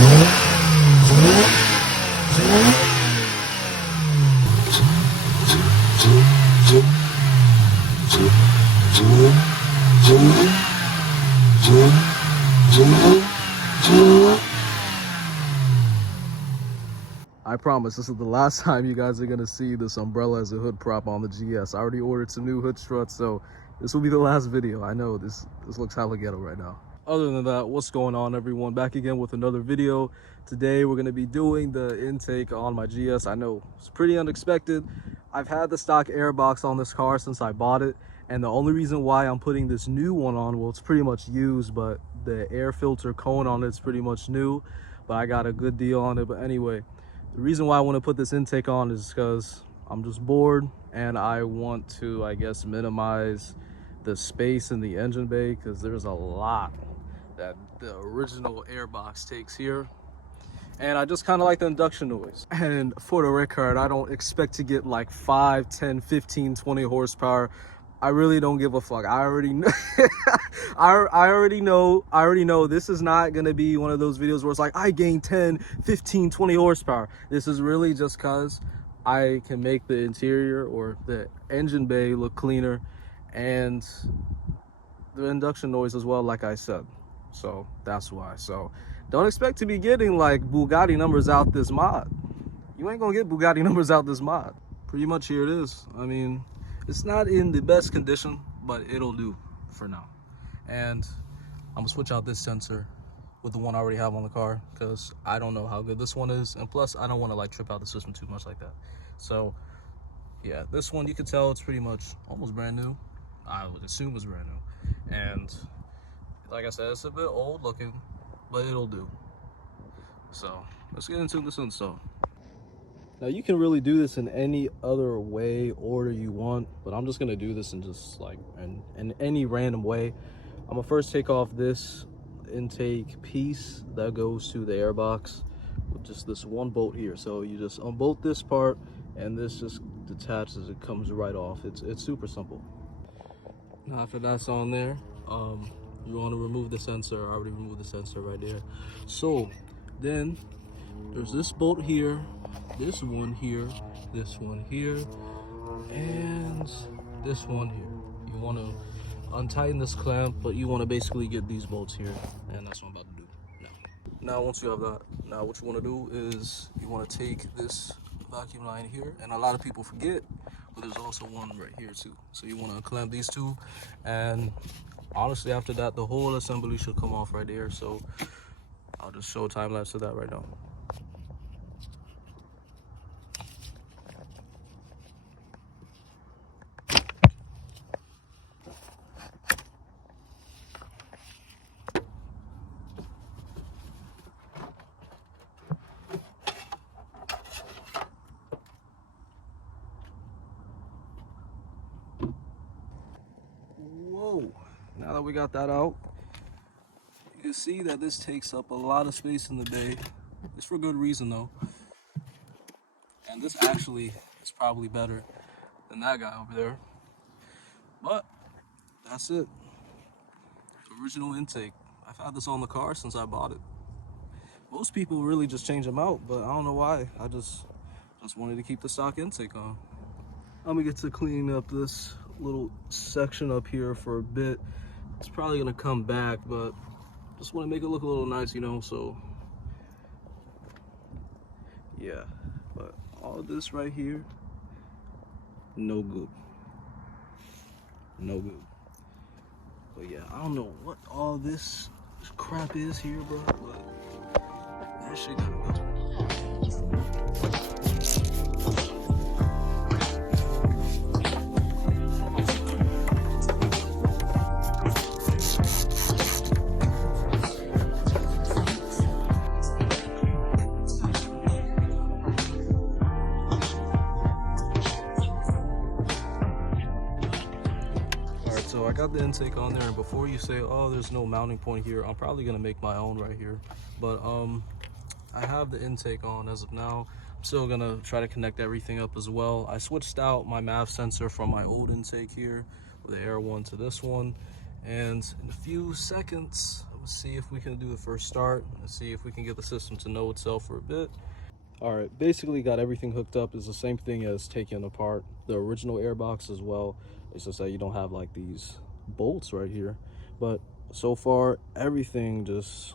I promise this is the last time you guys are gonna see this umbrella as a hood prop on the GS. I already ordered some new hood struts, so this will be the last video. I know this looks hella ghetto right now. Other than that, what's going on, everyone? Back again with another video. Today we're gonna be doing the intake on my GS. I know it's pretty unexpected. I've had the stock airbox on this car since I bought it, and the only reason why I'm putting this new one on, well, it's pretty much used, but the air filter cone on it's pretty much new, but I got a good deal on it. But anyway, the reason why I want to put this intake on is because I'm just bored and I want to, I guess, minimize the space in the engine bay, because there's a lot that the original airbox takes here. And I just kind of like the induction noise. And for the record, I don't expect to get like 5, 10, 15, 20 horsepower. I really don't give a fuck. I already know. I already know this is not gonna be one of those videos where it's like I gained 10, 15, 20 horsepower. This is really just cause I can make the interior or the engine bay look cleaner, and the induction noise as well, like I said. So that's why. So don't expect to be getting like Bugatti numbers out this mod. You ain't gonna get Bugatti numbers out this mod. Pretty much here it is. I mean, it's not in the best condition, but it'll do for now. And I'm gonna switch out this sensor with the one I already have on the car, because I don't know how good this one is, and plus I don't want to like trip out the system too much like that. So yeah, this one, you can tell it's pretty much almost brand new. I would assume it's brand new, and like I said, it's a bit old looking, but it'll do. So let's get into this install. Now you can really do this in any other way, order you want, but I'm just gonna do this in just like in any random way. I'm gonna first take off this intake piece that goes to the airbox with just this one bolt here. So you just unbolt this part and this just detaches, it comes right off. It's super simple. Now after that's on there, you want to remove the sensor. I already removed the sensor right there. So then there's this bolt here, this one here, this one here, and this one here. You want to untighten this clamp, but you want to basically get these bolts here, and that's what I'm about to do now. Once you have that, now what you want to do is you want to take this vacuum line here, and a lot of people forget, but there's also one right here too. So you want to clamp these two, and honestly after that the whole assembly should come off right there. So I'll just show a time lapse of that right now. Whoa, now that we got that out, you can see that this takes up a lot of space in the bay. It's for good reason though. And this actually is probably better than that guy over there. But that's it. Original intake. I've had this on the car since I bought it. Most people really just change them out, but I don't know why. I just wanted to keep the stock intake on. I'm gonna get to cleaning up this little section up here for a bit. It's probably gonna come back, but just want to make it look a little nice, you know. So yeah, but all this right here, no good, no good. But yeah, I don't know what all this crap is here, bro, but that shit gotta go. So I got the intake on there, and before you say, oh, there's no mounting point here, I'm probably gonna make my own right here. But I have the intake on as of now. I'm still gonna try to connect everything up as well. I switched out my MAV sensor from my old intake here with the Air one to this one, and in a few seconds, I'm gonna Let's see if we can do the first start. Let's see if we can get the system to know itself for a bit. All right, basically got everything hooked up. It's the same thing as taking apart the original airbox as well. It's just that you don't have like these bolts right here. But so far, everything just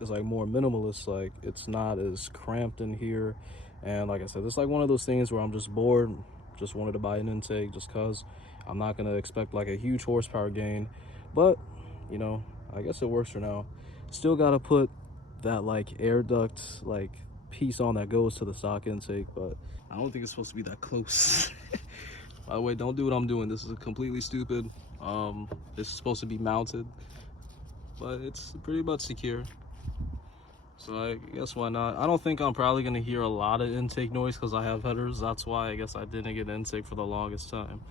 is like more minimalist. Like it's not as cramped in here. And like I said, it's like one of those things where I'm just bored, just wanted to buy an intake just cause. I'm not gonna expect like a huge horsepower gain, but you know, I guess it works for now. Still gotta put that like air duct like piece on that goes to the stock intake, but I don't think it's supposed to be that close. By the way, don't do what I'm doing. This is completely stupid. This is supposed to be mounted, but it's pretty much secure. So I guess why not? I don't think I'm probably gonna hear a lot of intake noise because I have headers. That's why I guess I didn't get intake for the longest time.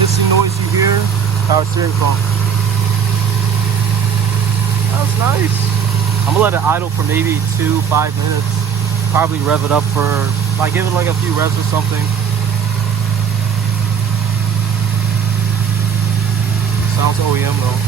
Hissing noise you hear, power steering column. That's nice. I'm gonna let it idle for maybe 2-5 minutes. Probably rev it up for, like, give it like a few revs or something. Sounds OEM though.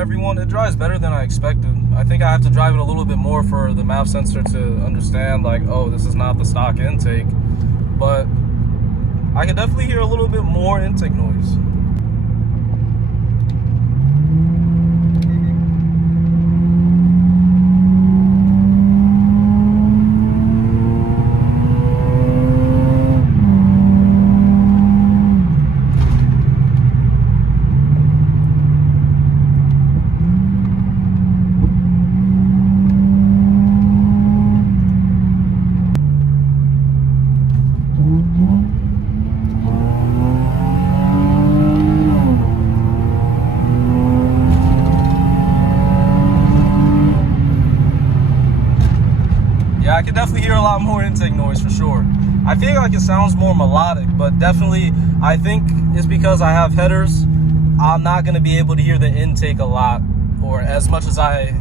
Everyone, it drives better than I expected. I think I have to drive it a little bit more for the map sensor to understand like, oh, this is not the stock intake, but I can definitely hear a little bit more intake noise. I can definitely hear a lot more intake noise for sure. I feel like it sounds more melodic, but definitely I think it's because I have headers. I'm not going to be able to hear the intake a lot or as much as I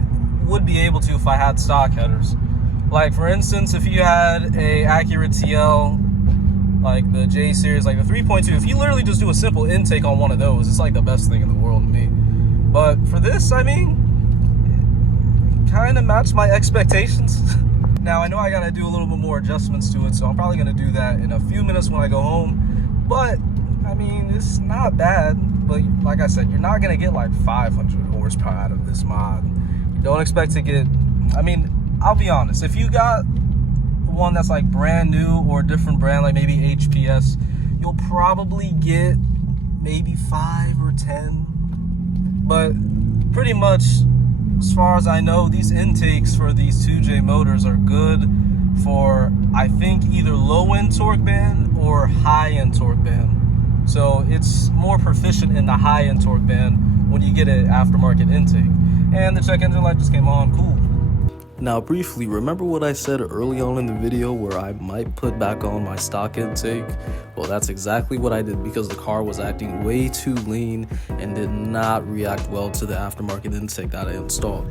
would be able to if I had stock headers. Like for instance, if you had a accurate TL like the J series, like the 3.2, if you literally just do a simple intake on one of those, it's like the best thing in the world to me. But for this, I mean, kind of matched my expectations. Now, I know I gotta do a little bit more adjustments to it, so I'm probably gonna do that in a few minutes when I go home. But, I mean, it's not bad. But like I said, you're not gonna get like 500 horsepower out of this mod. You don't expect to get, I mean, I'll be honest, if you got one that's like brand new or a different brand, like maybe HPS, you'll probably get maybe 5 or 10. But pretty much as far as I know, these intakes for these 2J motors are good for, I think, either low-end torque band or high-end torque band. So it's more proficient in the high-end torque band when you get an aftermarket intake. And the check engine light just came on, cool. Now briefly, remember what I said early on in the video where I might put back on my stock intake? Well, that's exactly what I did because the car was acting way too lean and did not react well to the aftermarket intake that I installed.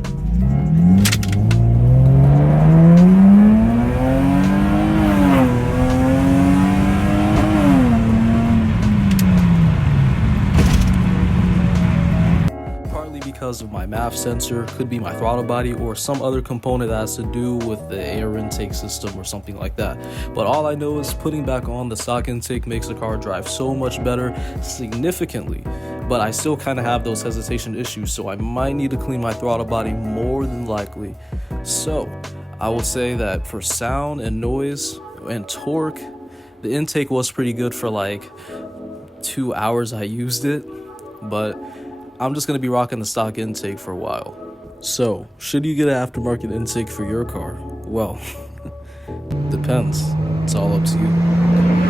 Because of my MAF sensor, could be my throttle body or some other component that has to do with the air intake system or something like that. But all I know is putting back on the stock intake makes the car drive so much better, significantly. But I still kind of have those hesitation issues, so I might need to clean my throttle body more than likely. So I will say that for sound and noise and torque, the intake was pretty good for like 2 hours I used it, but I'm just going to be rocking the stock intake for a while. So, should you get an aftermarket intake for your car? Well, depends. It's all up to you.